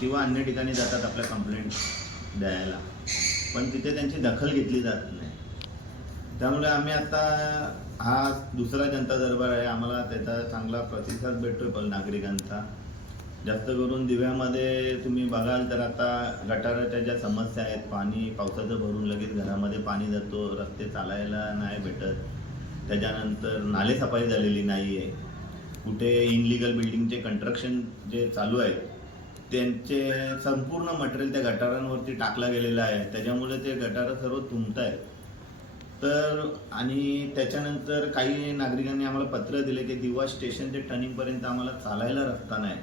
किंवा अन्य ठिकाणी जातात आपल्या कंप्लेंट द्यायला. पण तिथे त्यांची दखल घेतली जात नाही. त्यामुळे आम्ही आता हा दुसरा जनता दरबार आहे. आम्हाला त्याचा चांगला प्रतिसाद भेटतोय पण नागरिकांचा. जास्त करून दिव्यामध्ये तुम्ही बघाल तर आता गटाराच्या ज्या समस्या आहेत पाणी पावसाचं भरून लगेच घरामध्ये पाणी जातो रस्ते चालायला नाही भेटत. त्याच्यानंतर नालेसफाई झालेली नाही आहे कुठे इनलिगल बिल्डिंगचे कंस्ट्रक्शन जे चालू आहे त्यांचे संपूर्ण मटेरियल त्या गटारांवरती टाकलं गेलेलं आहे. त्याच्यामुळे ते गटारं सर्व तुंबत आहेत तर आणि त्याच्यानंतर काही नागरिकांनी आम्हाला पत्र दिले की दिवा स्टेशन ते टर्निंगपर्यंत आम्हाला चालायला रस्ता नाही.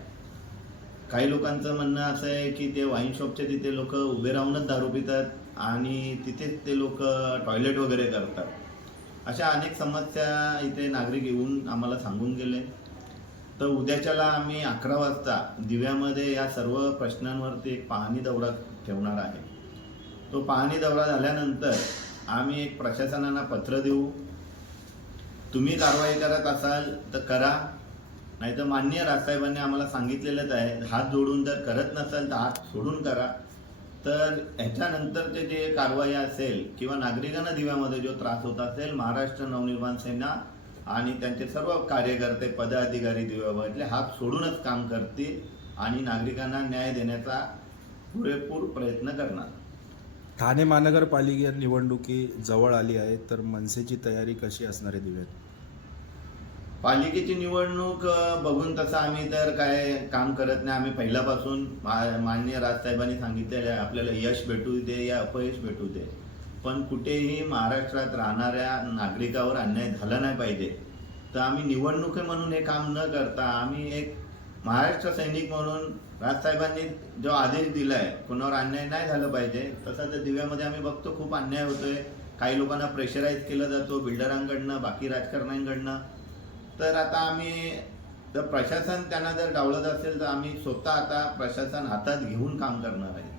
काही लोकांचं म्हणणं असं आहे की ते वाईन शॉपचे तिथे लोक उभे राहूनच दारू पितात आणि तिथेच ते लोक टॉयलेट वगैरे करतात. अशा अनेक समस्या इथे नागरिक येऊन आम्हाला सांगून गेले. तर उद्याच्याला आम्ही अकरा वाजता दिव्यामध्ये या सर्व प्रश्नांवरती एक पाहणी दौरा ठेवणार आहे. तो पाहणी दौरा झाल्यानंतर आम्ही एक प्रशासनाला पत्र देऊ. तुम्ही कारवाई करत असाल तर करा. नाही तर मान्य राजसाहेबांनी आम्हाला सांगितलेलंच आहे हात जोडून जर करत नसाल तर हात सोडून करा. तर ह्याच्यानंतरचे जे कारवाई असेल किंवा नागरिकांना दिव्यामध्ये जो त्रास होत असेल महाराष्ट्र नवनिर्माण सेना आणि त्यांचे सर्व कार्यकर्ते पदाधिकारी दिव्यामधले हात सोडूनच काम करतील आणि नागरिकांना न्याय देण्याचा पुरेपूर प्रयत्न करणार. ठाणे महानगरपालिका निवडणुकी जवळ आली आहे तर मनसेची तयारी कशी असणार आहे दिव्यात पालिकेची निवडणूक बघून तसं आम्ही तर काय काम करत नाही. आम्ही पहिल्यापासून माननीय राजसाहेबांनी सांगितलेलं आहे आपल्याला यश भेटू दे या अपयश भेटू दे. पण कुठेही महाराष्ट्रात राहणाऱ्या नागरिकावर अन्याय झाला नाही पाहिजे. तर आम्ही निवडणुके म्हणून हे काम न करता आम्ही एक महाराष्ट्र सैनिक म्हणून राजसाहेबांनी जो आदेश दिला आहे कोणावर अन्याय नाही झालं पाहिजे तसा तर दिव्यामध्ये आम्ही बघतो खूप अन्याय होतोय. काही लोकांना प्रेशराईज केलं जातो बिल्डरांकडनं बाकी राजकारण्यांकडनं. तर आता आम्ही जर प्रशासन त्यांना जर डावलत असेल तर आम्ही स्वतः आता प्रशासन हातात घेऊन काम करणार आहे.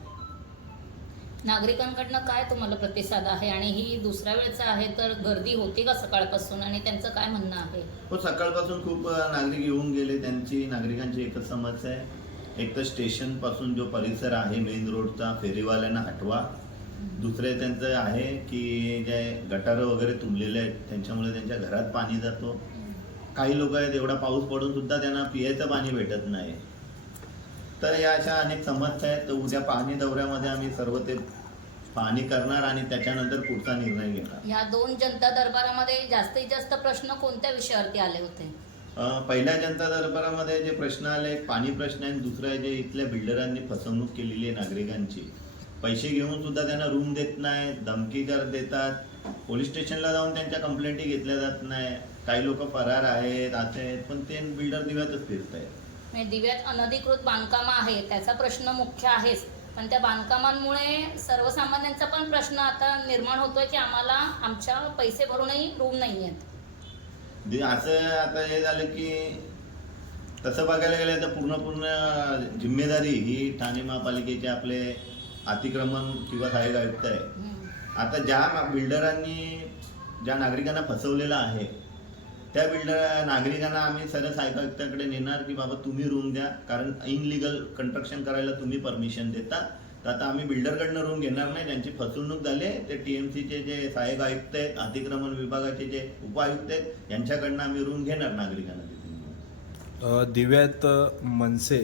नागरिकांकडनं काय तुम्हाला प्रतिसाद आहे? आणि ही दुसऱ्या वेळचं आहे तर गर्दी होती का सकाळपासून? आणि त्यांचं काय म्हणणं आहे? हो सकाळपासून खूप नागरिक येऊन गेले. त्यांची नागरिकांची एकच समस्या आहे. एक तर स्टेशनपासून जो परिसर आहे मेन रोडचा फेरीवाल्यांना हटवा. दुसरे त्यांचं आहे की जे गटारं वगैरे तुंबलेले आहेत त्यांच्यामुळे त्यांच्या घरात पाणी जातो. काही लोक आहेत एवढा पाऊस पडून सुद्धा त्यांना पियाचं पाणी भेटत नाही. तर या अशा अनेक समस्या आहेत. तर उद्या पाहणी दौऱ्यामध्ये आम्ही सर्व ते पाहणी करणार आणि त्याच्यानंतर पुढचा निर्णय घेणार. या दोन जनता दरबारामध्ये जास्तीत जास्त प्रश्न कोणत्या विषयावरती आले होते? अ, पहिल्या जनता दरबारामध्ये जे प्रश्न आले एक पाणी प्रश्न आहे आणि दुसरं आहे जे इथल्या बिल्डरांनी फसवणूक केलेली आहे नागरिकांची. पैसे घेऊन सुद्धा त्यांना रूम देत नाही धमकी जर देतात पोलीस स्टेशनला जाऊन त्यांच्या कंप्लेंटी घेतल्या जात नाही. काही लोक फरार आहेत असे आहेत पण ते बिल्डर दिव्यातच फिरत आहेत म्हणजे दिव्यात अनधिकृत बांधकामं आहे त्याचा प्रश्न मुख्य आहेच. पण त्या बांधकामांमुळे सर्वसामान्यांचा पण प्रश्न आता निर्माण होतोय की आम्हाला आमच्या पैसे भरूनही रूम नाही आहेत. दि- असं आता हे झालं की तसं बघायला गेलं तर पूर्ण पूर्ण जिम्मेदारी ही ठाणे महापालिकेचे आपले अतिक्रमण किंवा सहाय्यक आयुक्त आहे. आता ज्या बिल्डरांनी ज्या नागरिकांना फसवलेलं आहे त्या बिल्डर नागरिकांना आम्ही सरळ आयुक्ताकडे नेणार की बाबा तुम्ही रूम द्या. कारण इनलिगल कंस्ट्रक्शन करायला तुम्ही परमिशन देता. तर आता आम्ही बिल्डरकडनं रूम घेणार नाही. ज्यांची फसवणूक झाली आहे, ते टीएमसीचे जे सहाय्यक आयुक्त आहेत अतिक्रमण विभागाचे जे उपायुक्त आहेत यांच्याकडनं आम्ही रूम घेणार नागरिकांना दिव्यात मनसे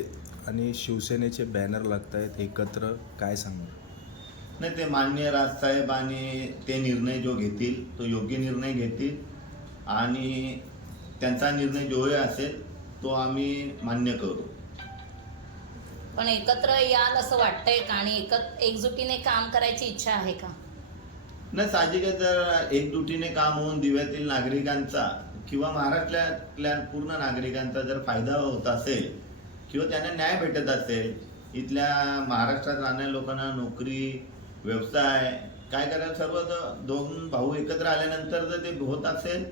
आणि शिवसेनेचे बॅनर लागत आहेत एकत्र काय सांगणार? नाही ते मान्य राजसाहेब आणि ते निर्णय जो घेतील तो योग्य निर्णय घेतील. आणि त्यांचा निर्णय जो असेल तो आम्ही मान्य करू पण एकत्र याल असं वाटतंय का? आणि एकत एकजुटीने काम करायची इच्छा आहे का? नाही साहजिकच जर एकजुटीने काम होऊन दिव्यातील नागरिकांचा किंवा महाराष्ट्रातल्या पूर्ण नागरिकांचा जर फायदा होत असेल किंवा त्यांना न्याय भेटत असेल इथल्या महाराष्ट्रात राहणाऱ्या लोकांना नोकरी व्यवसाय काय करायला सर्व दोन भाऊ एकत्र आल्यानंतर जर ते होत असेल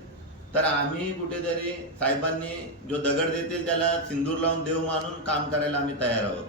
तर आम्ही कुठेतरी साहेबांनी जो दगड देतील त्याला सिंदूर लावून देव मानून काम करायला आम्ही तयार आहोत.